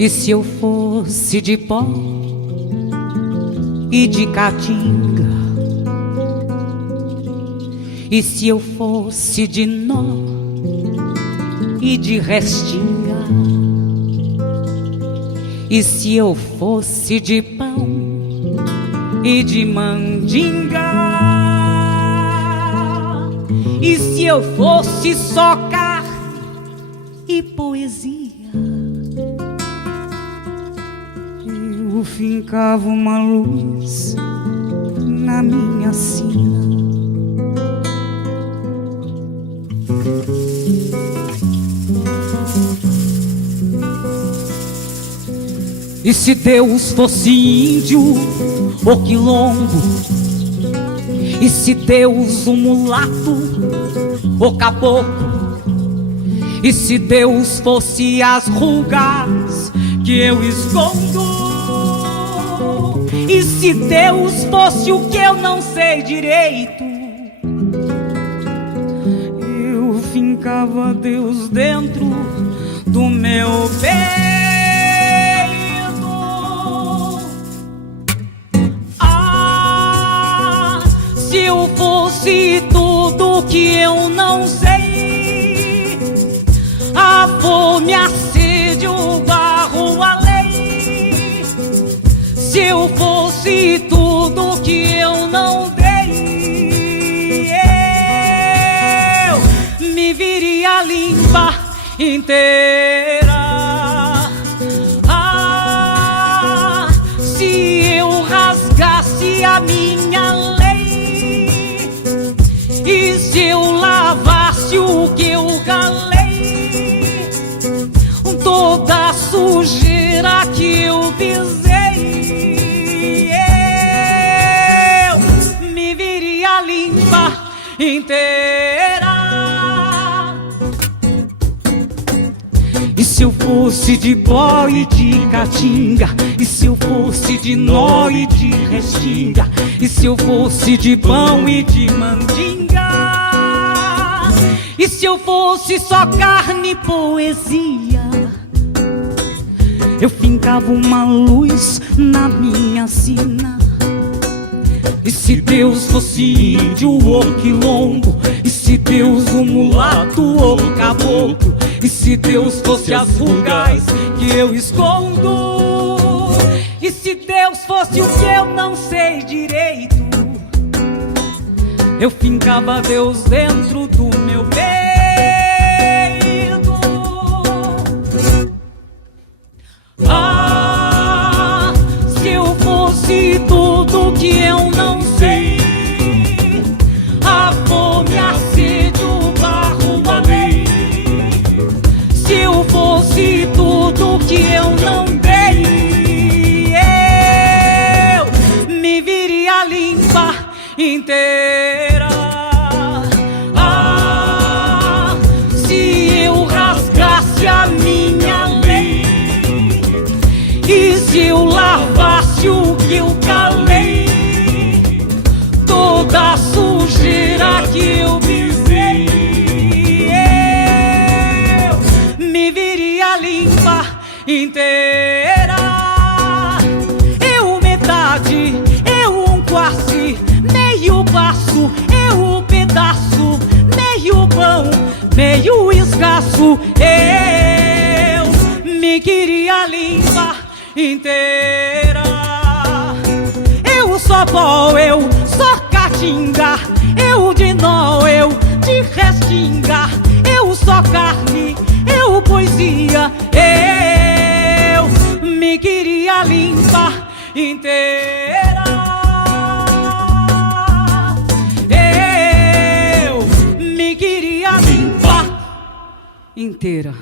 E se eu fosse de pó e de caatinga? E se eu fosse de nó e de restinga? E se eu fosse de pão e de mandinga? E se eu fosse só carne e poesia? Eu fincava uma luz na minha sina. E se Deus fosse índio ou quilombo? E se Deus um mulato ou caboclo? E se Deus fosse as rugas que eu escondo? E se Deus fosse o que eu não sei direito? Eu fincava Deus dentro do meu peito. Ah, se eu fosse tudo que eu não sei, a fome, a sede, o barro, a lei. Se eu fosse tudo que eu não dei, eu me viria limpa inteira. Ah, se eu rasgasse a minha lei, e se eu lavasse o que eu galei, toda a sujeira que eu pisei, eu me viria limpa inteira. E se eu fosse de pó e de caatinga? E se eu fosse de nó e de restinga? E se eu fosse de pão e de mandinga? E se eu fosse só carne e poesia? Eu fincava uma luz na minha sina. E se Deus fosse índio ou quilombo? E se Deus um mulato ou caboclo? E se Deus fosse as rugas que eu escondo? E se Deus fosse o que eu não sei direito? Eu fincava Deus dentro do meu peito. Ah, se eu fosse tudo que eu não sei, a fome, a sede, o barro, a lei. Se eu fosse tudo que eu não dei, eu me viria limpa inteira. Ah, se eu rasgasse a minha lei, e se eu lavasse o que eu calei, toda a sujeira que eu pisei, eu me viria limpa inteira. Eu metade, eu um quarto, meio passo, eu um pedaço, meio pão, meio escasso, eu me queria limpa inteira. Eu só pó, eu só caatinga, eu de nó, eu de restinga, eu só carne, eu poesia, eu me queria limpa inteira. Eu me queria limpa inteira.